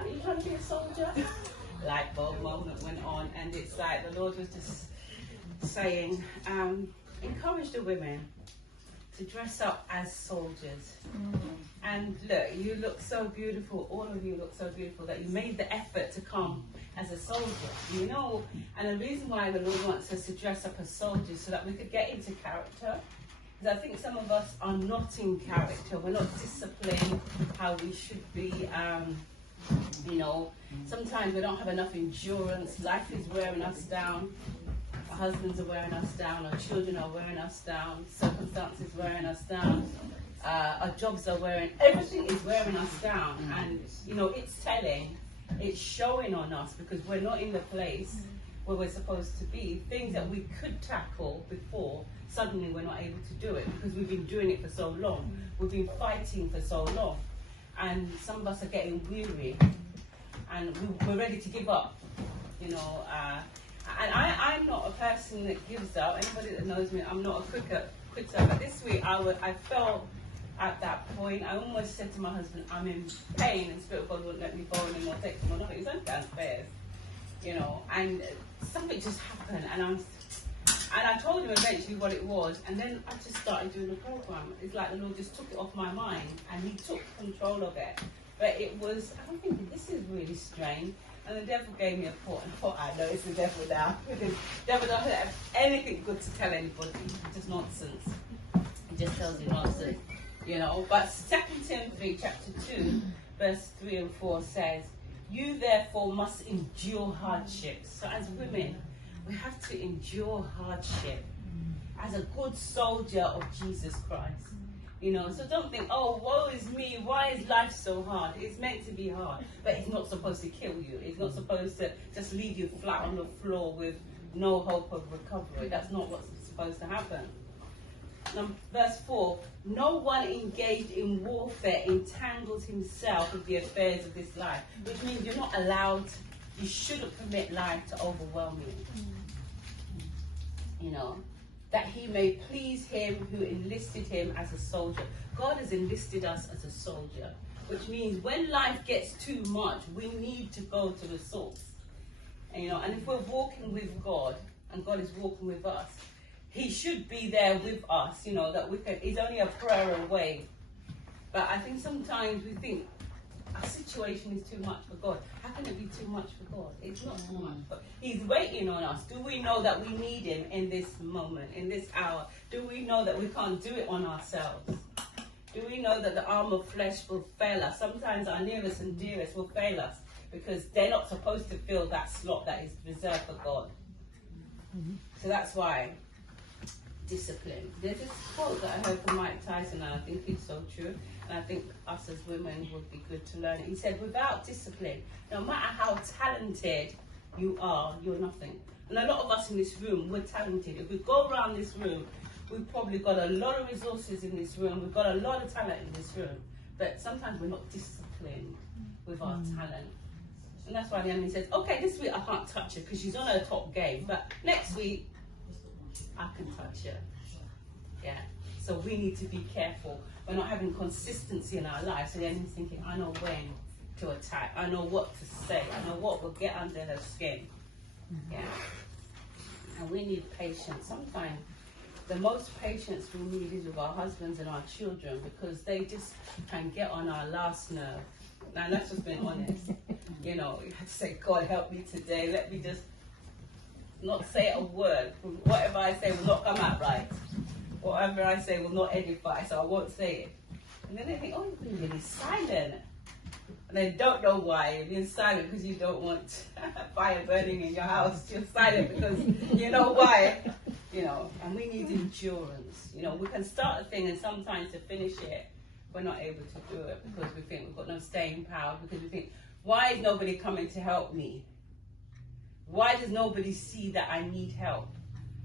Are you trying to be a soldier? Light bulb moment went on, and it's like the Lord was just saying, encourage the women to dress up as soldiers. And look, you look so beautiful, all of you look so beautiful that you made the effort to come as a soldier, you know. And the reason why the Lord wants us to dress up as soldiers so that we could get into character. Because I think some of us are not in character, we're not disciplined how we should be, you know. Sometimes we don't have enough endurance, life is wearing us down. Our husbands are wearing us down, our children are wearing us down, circumstances wearing us down, our jobs are everything is wearing us down. And, you know, it's telling, it's showing on us because we're not in the place where we're supposed to be. Things that we could tackle before, suddenly we're not able to do it because we've been doing it for so long. We've been fighting for so long. And some of us are getting weary and we're ready to give up, you know. And I'm not a person that gives up. Anybody that knows me, I'm not a quitter. But this week I felt at that point, I almost said to my husband, I'm in pain, and Spirit of God wouldn't let me go anymore, take them or nothing. It's unfair, you know. And something just happened, and I told him eventually what it was, and then I just started doing the program. It's like the Lord just took it off my mind, and He took control of it. But it was, I'm thinking, this is really strange. And the devil gave me a thought, and I thought, I know it's the devil now. The devil doesn't have anything good to tell anybody. It's just nonsense. He just tells you nonsense, you know. But 2 Timothy chapter 2, verse 3 and 4 says, you therefore must endure hardships. So as women, we have to endure hardship as a good soldier of Jesus Christ. You know, so don't think, oh, woe is me, why is life so hard? It's meant to be hard, but it's not supposed to kill you. It's not supposed to just leave you flat on the floor with no hope of recovery. That's not what's supposed to happen. Verse 4, no one engaged in warfare entangles himself with the affairs of this life, which means you're not allowed, you shouldn't permit life to overwhelm you. You know, that he may please him who enlisted him as a soldier. God has enlisted us as a soldier, which means when life gets too much, we need to go to the source. And, you know, and if we're walking with God, and God is walking with us, He should be there with us, you know, that we can, He's only a prayer away. But I think sometimes we think, our situation is too much for God. How can it be too much for God? It's not too much. But He's waiting on us. Do we know that we need Him in this moment, in this hour? Do we know that we can't do it on ourselves? Do we know that the arm of flesh will fail us? Sometimes our nearest and dearest will fail us because they're not supposed to fill that slot that is reserved for God. So that's why discipline. There's this quote that I heard from Mike Tyson, and I think it's so true. And I think us as women would be good to learn it. He said, without discipline, no matter how talented you are, you're nothing. And a lot of us in this room, we're talented. If we go around this room, we've probably got a lot of resources in this room. We've got a lot of talent in this room. But sometimes we're not disciplined with our talent. And that's why the enemy says, okay, this week I can't touch her because she's on her top game. But next week, I can touch her. Yeah. So we need to be careful. We're not having consistency in our lives. So the enemy's thinking, I know when to attack. I know what to say. I know what will get under her skin. Yeah. And we need patience. Sometimes the most patience we need is with our husbands and our children because they just can get on our last nerve. Now, let's just be honest. You know, you have to say, God, help me today. Let me just not say a word. Whatever I say will not come out right. Whatever I say will not edify, so I won't say it. And then they think, oh, you've been really silent. And they don't know why. You're being silent because you don't want fire burning in your house. You're silent because you know why. You know, and we need endurance. You know, we can start a thing and sometimes to finish it, we're not able to do it because we think we've got no staying power, because we think, why is nobody coming to help me? Why does nobody see that I need help?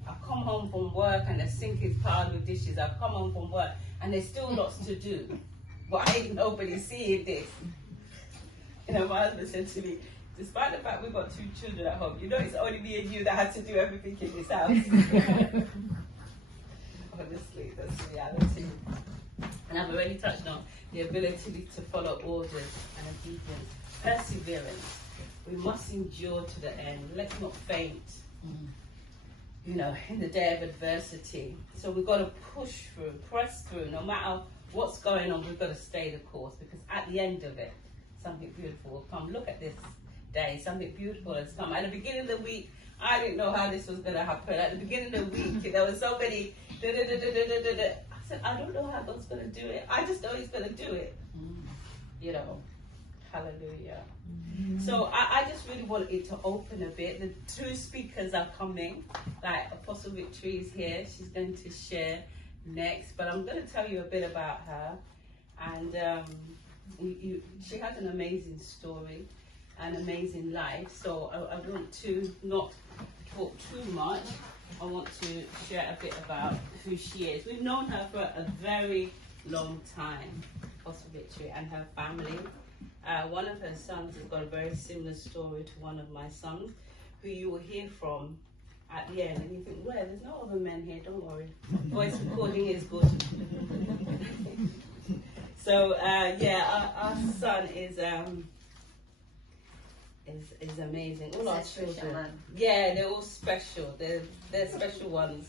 I've come home from work and the sink is piled with dishes. I've come home from work and there's still lots to do. Why is nobody seeing this? You know, my husband said to me, despite the fact we've got 2 children at home, you know it's only me and you that had to do everything in this house. Honestly, that's reality. And I've already touched on the ability to follow orders and obedience, perseverance. We must endure to the end. Let's not faint, you know, in the day of adversity. So we've got to push through, press through, no matter what's going on. We've got to stay the course, because at the end of it, something beautiful will come. Look at this day, something beautiful has come. At the beginning of the week, I didn't know how this was going to happen. At the beginning of the week, there was so many I said, I don't know how God's going to do it. I just know He's going to do it. You know, hallelujah. So I just really want it to open a bit. The two speakers are coming. Like Apostle Victory is here. She's going to share next. But I'm going to tell you a bit about her. And she has an amazing story, an amazing life. So I want to not talk too much. I want to share a bit about who she is. We've known her for a very long time, Apostle Victory and her family. One of her sons has got a very similar story to one of my sons, who you will hear from at the end. And you think, well, there's no other men here, don't worry. Voice recording is good. So, our son is amazing. All our children, they're all special. They're special ones.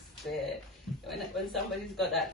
When somebody's got that